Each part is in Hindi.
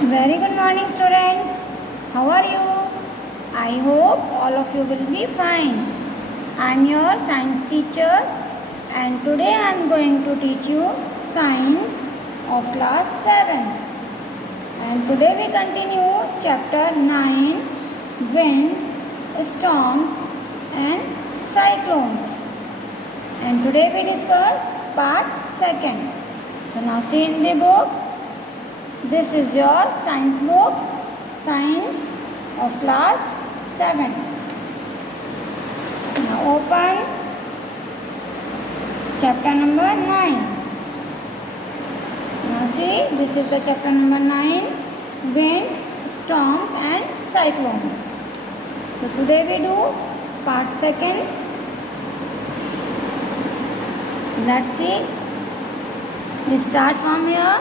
Very good morning, students. How are you? I hope all of you will be fine. I am your science teacher, and today I am going to teach you science of class 7th. And today we continue chapter 9, wind, storms and cyclones. And today we discuss part 2nd. So now see in the book. This is your science book, science of class 7. Now open chapter number 9. Now see, this is the chapter number 9, winds, storms and cyclones. So today we do part 2nd. So let's see. We start from here.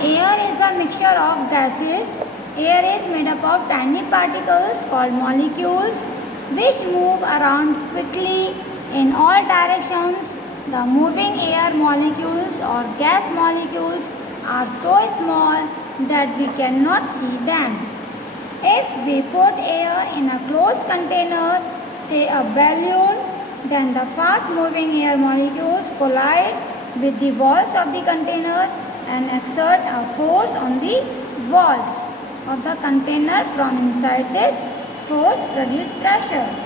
Air is a mixture of gases. Air is made up of tiny particles called molecules which move around quickly in all directions. The moving air molecules or gas molecules are so small that we cannot see them. If we put air in a closed container, say a balloon, then the fast moving air molecules collide with the walls of the container and exert a force on the walls of the container. From inside this force produce pressures.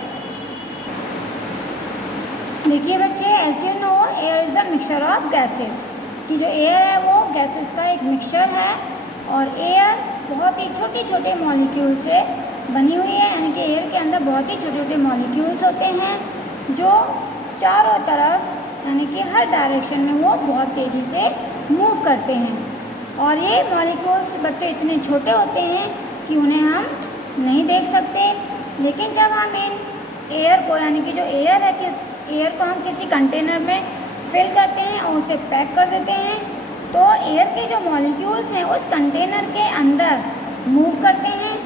देखिए बच्चे, as you know air is a mixture of gases कि जो एयर है वो गैसेस का एक मिक्सचर है और एयर बहुत ही छोटे छोटे मॉलिक्यूल से बनी हुई है, यानी कि एयर के अंदर बहुत ही छोटे छोटे मॉलिक्यूल्स होते हैं जो चारों तरफ यानी कि हर डायरेक्शन में वो बहुत तेज़ी से मूव करते हैं। और ये मॉलिक्यूल्स बच्चे इतने छोटे होते हैं कि उन्हें हम नहीं देख सकते, लेकिन जब हम इन एयर को यानी कि जो एयर है कि एयर को हम किसी कंटेनर में फिल करते हैं और उसे पैक कर देते हैं तो एयर के जो मॉलिक्यूल्स हैं उस कंटेनर के अंदर मूव करते हैं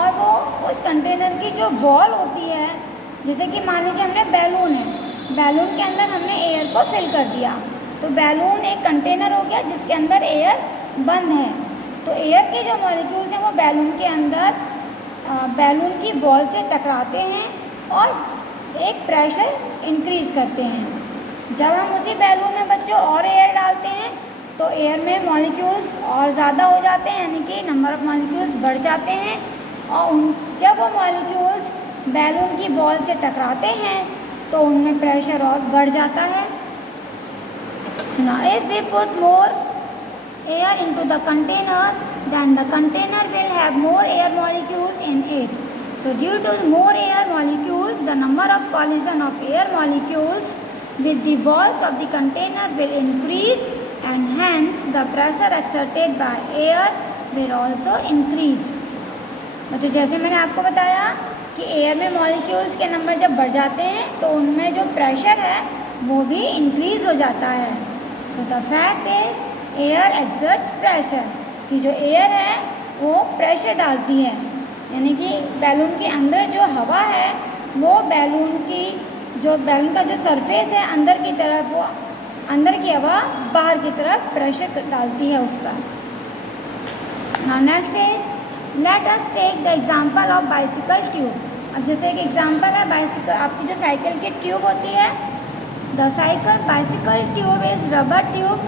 और वो उस कंटेनर की जो वॉल होती है, जैसे कि मान लीजिए हमने बैलून है, बैलून के अंदर हमने एयर को फिल कर दिया तो बैलून एक कंटेनर हो गया जिसके अंदर एयर बंद है। तो एयर के जो मॉलिक्यूल्स हैं वो बैलून के अंदर बैलून की वॉल से टकराते हैं और एक प्रेशर इंक्रीज़ करते हैं। जब हम उसी बैलून में बच्चों और एयर डालते हैं तो एयर में मॉलिक्यूल्स और ज़्यादा हो जाते हैं, यानी कि नंबर ऑफ़ मॉलिक्यूल्स बढ़ जाते हैं और जब वो मॉलिक्यूल्स बैलून की वॉल से टकराते हैं तो उनमें प्रेशर और बढ़ जाता है। So now if we put more air into the container, then the container will have more air molecules in it. So due to more air molecules, the number of collision of air molecules with the walls of the container will increase and hence the pressure exerted by air will also increase. तो जैसे मैंने आपको बताया कि एयर में मॉलिक्यूल्स के नंबर जब बढ़ जाते हैं तो उनमें जो प्रेशर है वो भी इंक्रीज़ हो जाता है। So the fact is air exerts pressure कि जो एयर है वो प्रेशर डालती है, यानी कि बैलून के अंदर जो हवा है वो बैलून का जो सरफेस है अंदर की तरफ, वो अंदर की हवा बाहर की तरफ प्रेशर डालती है उस पर। Now next is let us take the example of bicycle tube. अब जैसे एक एग्जांपल है बाइसिकल, आपकी जो साइकिल की ट्यूब होती है, the bicycle tube is rubber tube.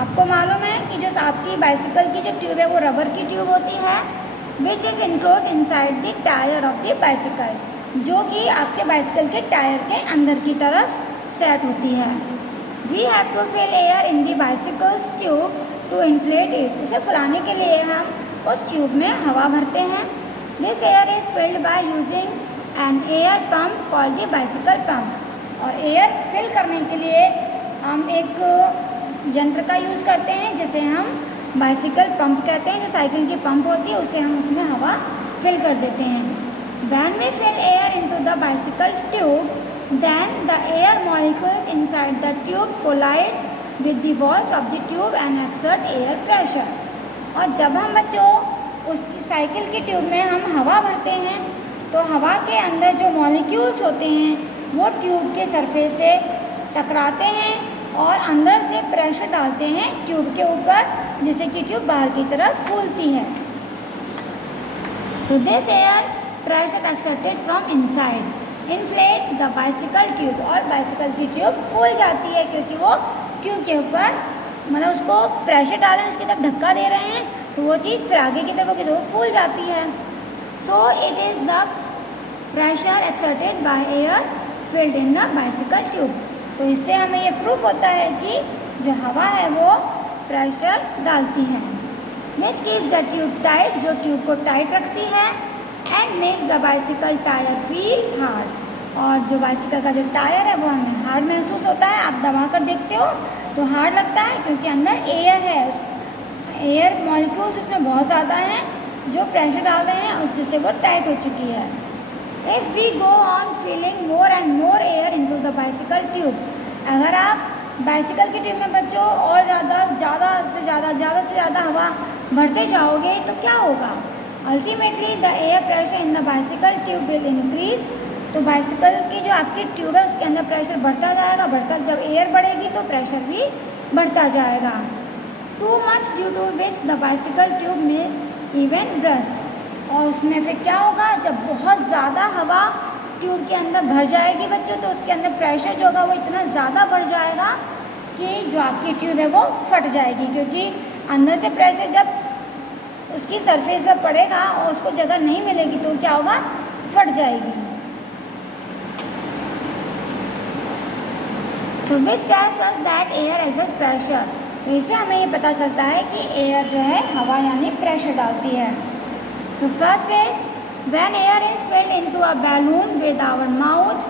आपको मालूम है कि जो आपकी बाइसिकल की जो ट्यूब है वो रबर की ट्यूब होती है which is enclose inside the tyre of the bicycle, जो कि आपके बाइसिकल के टायर के अंदर की तरफ सेट होती है। We have to fill air in the bicycles tube to inflate it. उसे फुलाने के लिए हम उस ट्यूब में हवा भरते हैं। This air is filled by using an air pump called the bicycle pump. और एयर फिल करने के लिए हम एक यंत्र का यूज़ करते हैं जिसे हम बाइसिकल पंप कहते हैं, जो साइकिल की पंप होती है उसे हम उसमें हवा फिल कर देते हैं। When we fill air into the bicycle tube, then the air molecules inside the tube collides with the walls of the tube and exert air pressure। और जब हम बच्चों उस साइकिल की ट्यूब में हम हवा भरते हैं तो हवा के अंदर जो मॉलिक्यूल्स होते हैं वो ट्यूब के सरफेस से टकराते हैं और अंदर से प्रेशर डालते हैं ट्यूब के ऊपर, जिससे कि ट्यूब बाहर की तरफ फूलती है। So this air pressure exerted from inside inflate the bicycle tube, और बाइसिकल की ट्यूब फूल जाती है क्योंकि वो ट्यूब के ऊपर मतलब उसको प्रेशर डाल रहे हैं, उसकी तरफ धक्का दे रहे हैं, तो वो चीज़ फिर आगे की तरफ फूल जाती है। So it is the pressure exerted by air filled in the bicycle tube. तो इससे हमें ये प्रूफ होता है कि जो हवा है वो प्रेशर डालती है। Which keeps the tube tight, जो ट्यूब को टाइट रखती है, and makes the bicycle tyre feel hard, और जो बाइसिकल का जो टायर है वो हमें हार्ड महसूस होता है। आप दबा कर देखते हो तो हार्ड लगता है क्योंकि अंदर एयर है, एयर मॉलिक्यूल्स उसमें बहुत ज़्यादा हैं जो प्रेशर डाल रहे हैं और जिससे वो टाइट हो चुकी है। If we go on feeling more and more air into the bicycle tube, अगर आप बाइसिकल की ट्यूब में बच्चों और ज़्यादा से ज़्यादा हवा भरते जाओगे तो क्या होगा? Ultimately the air pressure in the bicycle tube will increase. तो बाइसिकल की जो आपकी ट्यूब है उसके अंदर प्रेशर बढ़ता जाएगा, जब एयर बढ़ेगी तो प्रेशर भी बढ़ता जाएगा। Too much due to which the bicycle tube में इवन ब्रस्ट, और उसमें फिर क्या होगा? जब बहुत ज़्यादा हवा ट्यूब के अंदर भर जाएगी बच्चों, तो उसके अंदर प्रेशर जो होगा वो इतना ज़्यादा बढ़ जाएगा कि जो आपकी ट्यूब है वो फट जाएगी, क्योंकि अंदर से प्रेशर जब उसकी सरफेस पर पड़ेगा और उसको जगह नहीं मिलेगी तो क्या होगा? फट जाएगी। So which tells us that air exerts pressure, तो इससे हमें ये पता चलता है कि एयर जो है हवा यानी प्रेशर डालती है। So first is when air is filled into a balloon with our mouth,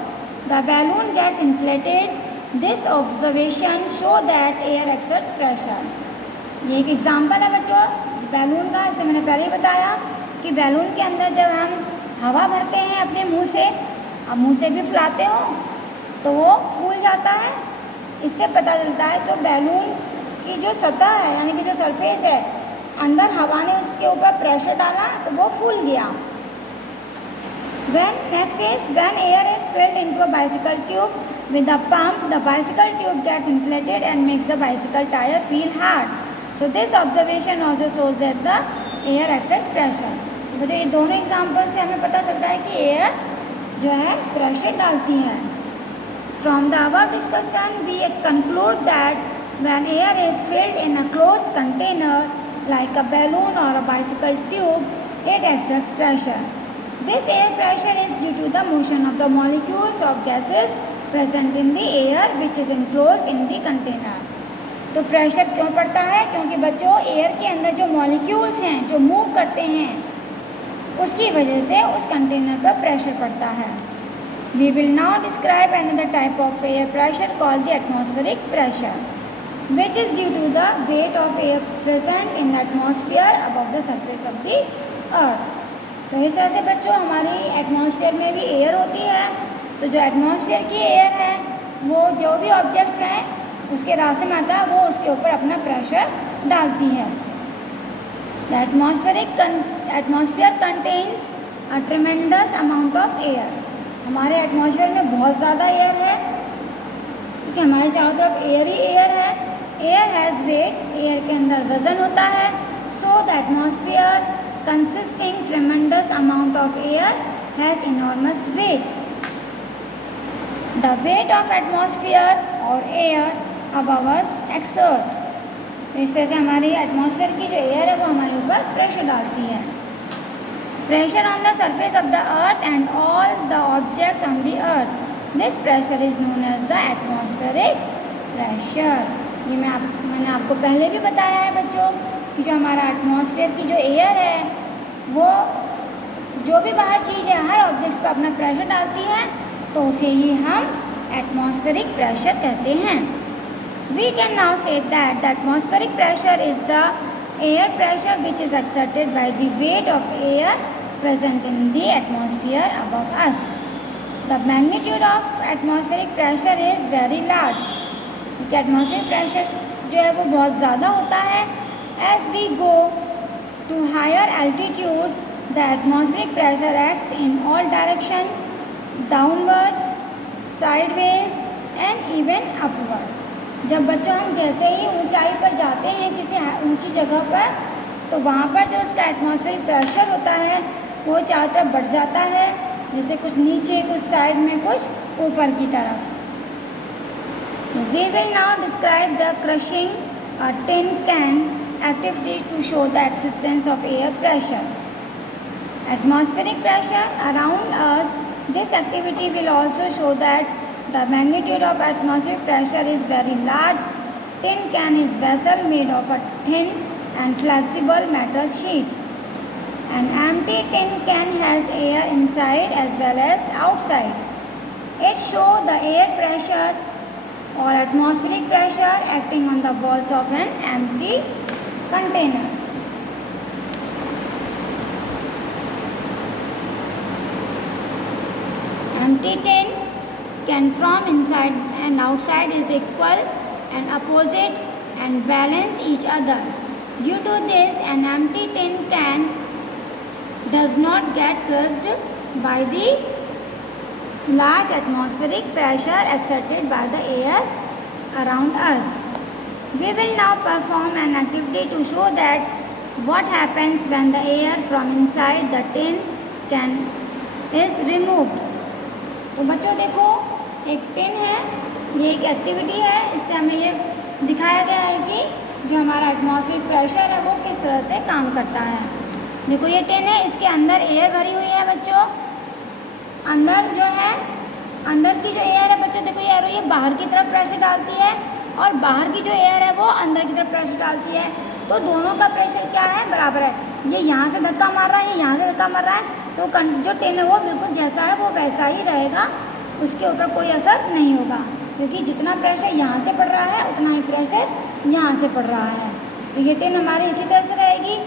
the balloon gets inflated. This observation show that air exerts pressure. ये एक एग्जाम्पल है बच्चों बैलून का, जैसे मैंने पहले ही बताया कि बैलून के अंदर जब हम हवा भरते हैं अपने मुंह से, अब मुंह से भी फुलाते हो तो वो फूल जाता है। इससे पता चलता है तो बैलून की जो सतह है यानी कि जो सरफेस है, अंदर हवा ने उसके ऊपर प्रेशर डाला तो वो फूल गया। Next is when air is filled into a bicycle tube with a pump, the bicycle tube gets inflated and makes the bicycle tire feel hard. So this observation also shows that the air exerts pressure. तो ये दोनों एग्जाम्पल से हमें पता चलता है कि एयर जो है प्रेशर डालती है। From the above discussion, we conclude that when air is filled in a closed container like a balloon or a bicycle tube, it exerts pressure. This air pressure is due to the motion of the molecules of gases present in the air which is enclosed in the container. तो प्रेशर क्यों पड़ता है? क्योंकि बच्चों एयर के अंदर जो मॉलिक्यूल्स हैं जो मूव करते हैं उसकी वजह से उस कंटेनर पर प्रेशर पड़ता है। We will now describe another type of air pressure called the atmospheric pressure, which is due to the weight of air present in the atmosphere above the surface of the earth. तो इस तरह से बच्चों हमारी एटमॉस्फेयर में भी एयर होती है, तो जो एटमॉस्फेयर की एयर है वो जो भी ऑब्जेक्ट्स हैं उसके रास्ते में आता है वो उसके ऊपर अपना प्रेशर डालती है। The atmosphere contains a tremendous amount of air. हमारे एटमॉस्फेयर में बहुत ज़्यादा एयर है क्योंकि हमारे चारों तरफ एयर ही एयर है। एयर हैज़ वेट, एयर के अंदर वज़न होता है। So the atmosphere consisting tremendous amount of air has enormous weight. The weight of atmosphere और एयर अबव अस एक्सर्ट, तो इस तरह से हमारी एटमॉस्फेयर की जो एयर है वो हमारे ऊपर प्रेशर डालती है। Pressure on the surface of the earth and all the objects on the earth. This pressure is known as the atmospheric pressure. ये मैंने आपको पहले भी बताया है बच्चों कि जो हमारा एटमॉस्फेयर की जो एयर है वो जो भी बाहर चीज़ है हर ऑब्जेक्ट्स पर अपना प्रेशर डालती है, तो उसे ही हम एटमॉस्फेरिक प्रेशर कहते हैं। We can now say that the atmospheric pressure is the air pressure which is exerted by the weight of air present in the atmosphere above us. The magnitude of atmospheric pressure is very large. क्योंकि atmospheric pressure जो है वो बहुत ज़्यादा होता है। As we go to higher altitude, the atmospheric pressure acts in all directions, downwards, sideways and even upward. जब बच्चों हम जैसे ही ऊंचाई पर जाते हैं किसी ऊंची जगह पर, तो वहाँ पर जो उसका एटमॉस्फेरिक प्रेशर होता है वो चारों तरफ बढ़ जाता है, जैसे कुछ नीचे, कुछ साइड में, कुछ ऊपर की तरफ। We will now describe the crushing a tin can activity to show the existence of air pressure. Atmospheric pressure around us. This activity will also show that the magnitude of atmospheric pressure is very large. Tin can is vessel made of a thin and flexible metal sheet. An empty tin can has air inside as well as outside. It shows the air pressure or atmospheric pressure acting on the walls of an empty container. Empty tin can from inside and outside is equal and opposite and balance each other. Due to this, an empty tin can does not get crushed by the large atmospheric pressure exerted by the air around us. We will now perform an activity to show that what happens when the air from inside the tin can is removed. तो बच्चों देखो, एक टिन है, ये एक एक्टिविटी है, इससे हमें ये दिखाया गया है कि जो हमारा एटमॉस्फेरिक प्रेशर है वो किस तरह से काम करता है। देखो ये टिन है, इसके अंदर एयर भरी हुई है बच्चों। अंदर जो है, अंदर की जो एयर है बच्चों, देखो ये ये बाहर की तरफ प्रेशर डालती है और बाहर की जो एयर है वो अंदर की तरफ प्रेशर डालती है। तो दोनों का प्रेशर क्या है, बराबर है। ये यहाँ से धक्का मार रहा है, ये यहाँ से धक्का मार रहा है, तो जो टिन है वो बिल्कुल जैसा है वो वैसा ही रहेगा, उसके ऊपर कोई असर नहीं होगा, क्योंकि जितना प्रेशर यहाँ से पड़ रहा है उतना ही प्रेशर यहाँ से पड़ रहा है। तो ये टिन हमारी इसी तरह से रहेगी।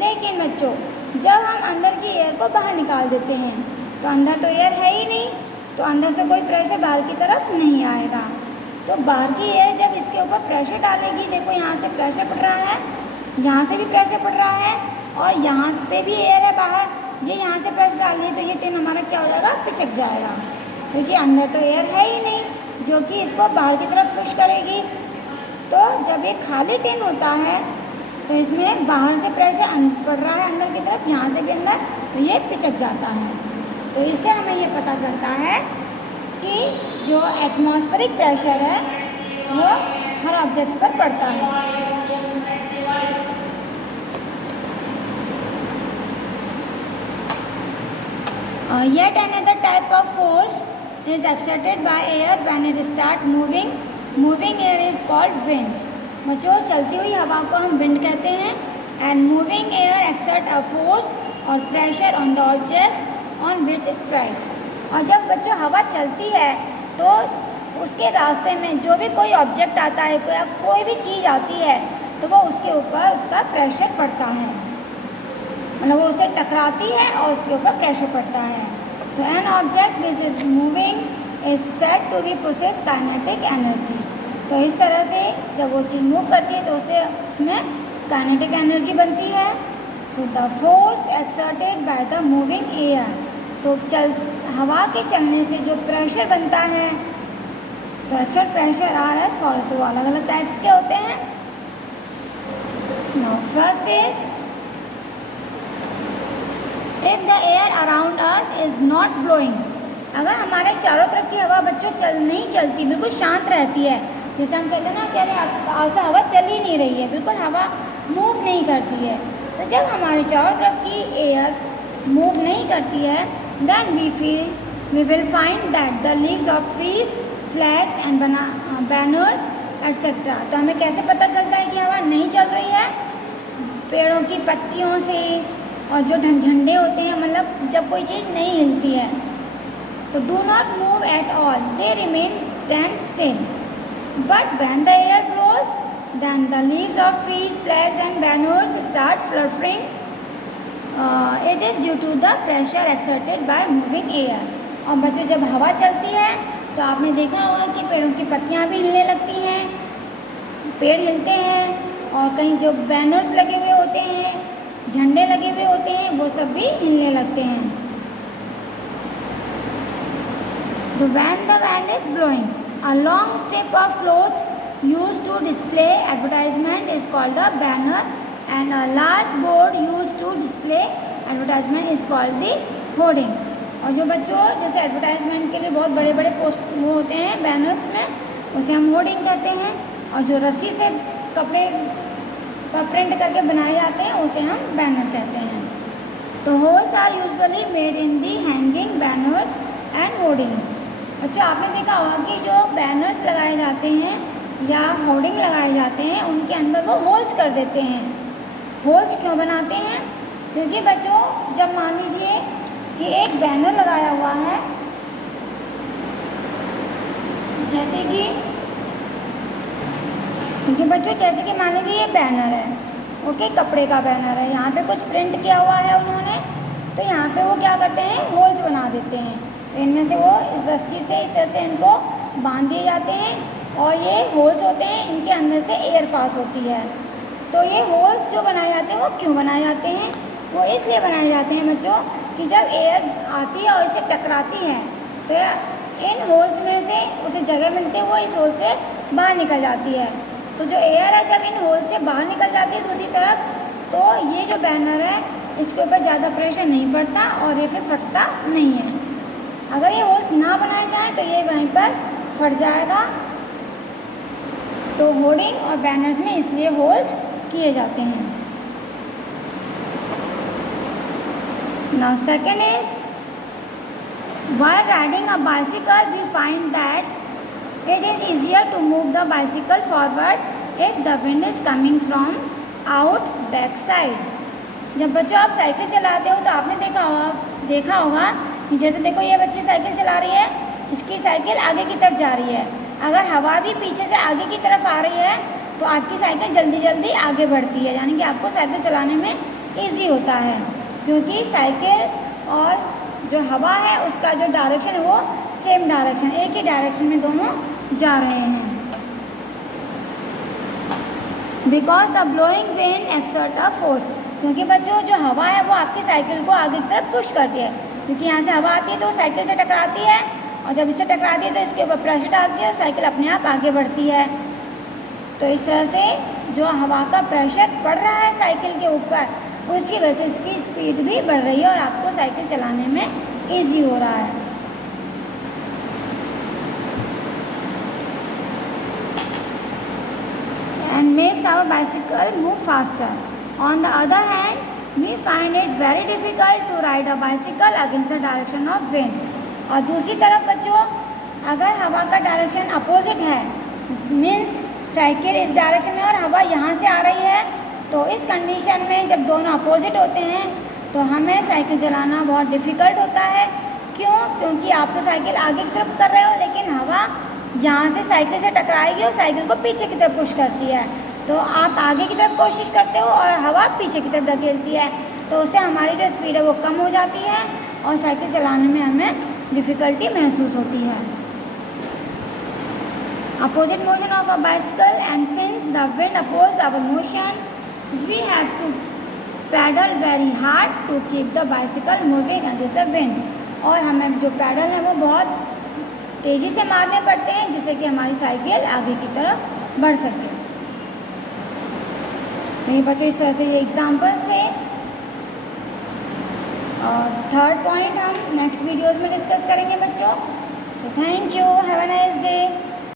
लेकिन बच्चों, जब हम अंदर की एयर को बाहर निकाल देते हैं तो अंदर तो एयर है ही नहीं, तो अंदर से कोई प्रेशर बाहर की तरफ नहीं आएगा। तो बाहर की एयर जब इसके ऊपर प्रेशर डालेगी, देखो यहाँ से प्रेशर पड़ रहा है, यहाँ से भी प्रेशर पड़ रहा है और यहाँ पे भी एयर है बाहर, ये यहाँ से प्रेशर डाल रही है, तो ये टिन हमारा क्या हो जाएगा, पिचक जाएगा, क्योंकि अंदर तो एयर है ही नहीं जो कि इसको बाहर की तरफ पुश करेगी। तो जब ये खाली टिन होता है तो इसमें बाहर से प्रेशर पड़ रहा है अंदर की तरफ, यहाँ से भी अंदर, तो ये पिचक जाता है। तो इससे हमें ये पता चलता है कि जो एटमॉस्फेरिक प्रेशर है वो हर ऑब्जेक्ट्स पर पड़ता है। Yet another type of force is exerted by air when it start moving. Moving air is called wind. बच्चों, चलती हुई हवा को हम विंड कहते हैं। And moving air exert a force or pressure on the objects on which strikes. और जब बच्चों हवा चलती है तो उसके रास्ते में जो भी कोई ऑब्जेक्ट आता है, कोई भी चीज़ आती है, तो वो उसके ऊपर उसका प्रेशर पड़ता है, मतलब वो उससे टकराती है और उसके ऊपर प्रेशर पड़ता है। तो an object which is moving is said to be possess kinetic energy. तो इस तरह से जब वो चीज़ मूव करती है तो उसमें काइनेटिक एनर्जी बनती है। तो the force exerted by the moving air, तो हवा के चलने से जो प्रेशर बनता है, तो exert pressure R S follow, तो अलग अलग टाइप्स के होते हैं। Now first is if the air around us is not blowing. अगर हमारे चारों तरफ की हवा बच्चों नहीं चलती, बिल्कुल शांत रहती है, जैसे हम कहते हैं ना, कह रहे हैं आज तो हवा चल ही नहीं रही है, बिल्कुल हवा मूव नहीं करती है। तो जब हमारे चारों तरफ की एयर मूव नहीं करती है, then we will find that the leaves of trees, flags and banners etcetera. तो हमें कैसे पता चलता है कि हवा नहीं चल रही है? पेड़ों की पत्तियों से, और जो झंडे होते हैं, मतलब जब कोई चीज़ नहीं हिलती है, तो do not move at all, they remain stand still. But when the air blows, then the leaves of trees, flags and banners start fluttering. It is due to the pressure exerted by moving air. और बच्चों, जब हवा चलती है तो आपने देखा होगा कि पेड़ों की पत्तियाँ भी हिलने लगती हैं, पेड़ हिलते हैं, और कहीं जो बैनर्स लगे हुए होते हैं, झंडे लगे हुए होते हैं, वो सब भी हिलने लगते हैं। तो when the wind is blowing, a long strip of cloth used to display advertisement is called a banner and a large board used to display advertisement is called the hoarding। और जो बच्चों जैसे एडवर्टाइजमेंट के लिए बहुत बड़े बड़े पोस्ट वो होते हैं बैनर्स में, उसे हम होर्डिंग कहते हैं। और जो रस्सी से कपड़े पर प्रिंट करके बनाए जाते हैं उसे हम बैनर कहते हैं। तो holes are usually made in the hanging banners and hoardings. बच्चों आपने देखा होगा कि जो बैनर्स लगाए जाते हैं या होर्डिंग लगाए जाते हैं उनके अंदर वो होल्स कर देते हैं। होल्स क्यों बनाते हैं? क्योंकि बच्चों जब मान लीजिए कि एक बैनर लगाया हुआ है, जैसे कि मान लीजिए ये बैनर है, ओके, कपड़े का बैनर है, यहाँ पे कुछ प्रिंट किया हुआ है उन्होंने, तो यहाँ पे वो क्या करते हैं, होल्स बना देते हैं। तो इनमें से वो इस रस्सी से इस तरह से इनको बांध दिए जाते हैं और ये होल्स होते हैं, इनके अंदर से एयर पास होती है। तो ये होल्स जो बनाए जाते हैं वो क्यों बनाए जाते हैं? वो इसलिए बनाए जाते हैं बच्चों कि जब एयर आती है और इसे टकराती है तो इन होल्स में से उसे जगह मिलती है, वो इस होल से बाहर निकल जाती है। तो जो एयर है जब इन होल से बाहर निकल जाती है दूसरी तरफ, तो ये जो बैनर है इसके ऊपर ज़्यादा प्रेशर नहीं पड़ता और ये फिर फटता नहीं है। अगर ये होल्स ना बनाए जाएँ तो ये वहीं पर फट जाएगा। तो होर्डिंग और बैनर्स में इसलिए होल्स किए जाते हैं। Now second is, while riding a bicycle we find that it is easier to move the bicycle forward if the wind is coming from out back side। जब बच्चों आप साइकिल चलाते हो तो आपने देखा होगा कि जैसे देखो ये बच्ची साइकिल चला रही है, इसकी साइकिल आगे की तरफ जा रही है। अगर हवा भी पीछे से आगे की तरफ आ रही है तो आपकी साइकिल जल्दी जल्दी आगे बढ़ती है, यानी कि आपको साइकिल चलाने में ईजी होता है, क्योंकि साइकिल और जो हवा है उसका जो डायरेक्शन है वो सेम डायरेक्शन, एक ही डायरेक्शन में दोनों जा रहे हैं। Because the blowing wind exert a force, क्योंकि बच्चों जो हवा है वो आपकी साइकिल को आगे की तरफ पुश करती है, क्योंकि यहाँ से हवा आती है तो साइकिल से टकराती है और जब इससे टकराती है तो इसके ऊपर प्रेशर डालती है और साइकिल अपने आप आगे बढ़ती है। तो इस तरह से जो हवा का प्रेशर पड़ रहा है साइकिल के ऊपर, उसकी वजह से इसकी स्पीड भी बढ़ रही है और आपको साइकिल चलाने में इजी हो रहा है। And makes our bicycle move faster. On the other hand we find it very difficult to ride a bicycle against the direction of wind. और दूसरी तरफ बच्चों अगर हवा का डायरेक्शन अपोजिट है, मीन्स साइकिल इस डायरेक्शन में और हवा यहाँ से आ रही है, तो इस कंडीशन में जब दोनों अपोजिट होते हैं तो हमें साइकिल चलाना बहुत डिफ़िकल्ट होता है। क्यों? क्योंकि आप तो साइकिल आगे की तरफ कर रहे हो लेकिन हवा यहाँ से साइकिल से टकराएगी और साइकिल को पीछे की तरफ पुश करती है, तो आप आगे की तरफ कोशिश करते हो और हवा पीछे की तरफ धकेलती है, तो उससे हमारी जो स्पीड है वो कम हो जाती है और साइकिल चलाने में हमें डिफ़िकल्टी महसूस होती है। Opposite motion of a bicycle, and since the wind opposes our motion, we have to pedal very hard to keep the bicycle moving against the wind। और हमें जो पैडल है वो बहुत तेज़ी से मारने पड़ते हैं जिससे कि हमारी साइकिल आगे की तरफ बढ़ सके। तो ये बच्चों इस तरह से ये एग्जाम्पल्स थे। और थर्ड पॉइंट हम नेक्स्ट वीडियोज़ में डिस्कस करेंगे बच्चों। So thank you, have a nice day.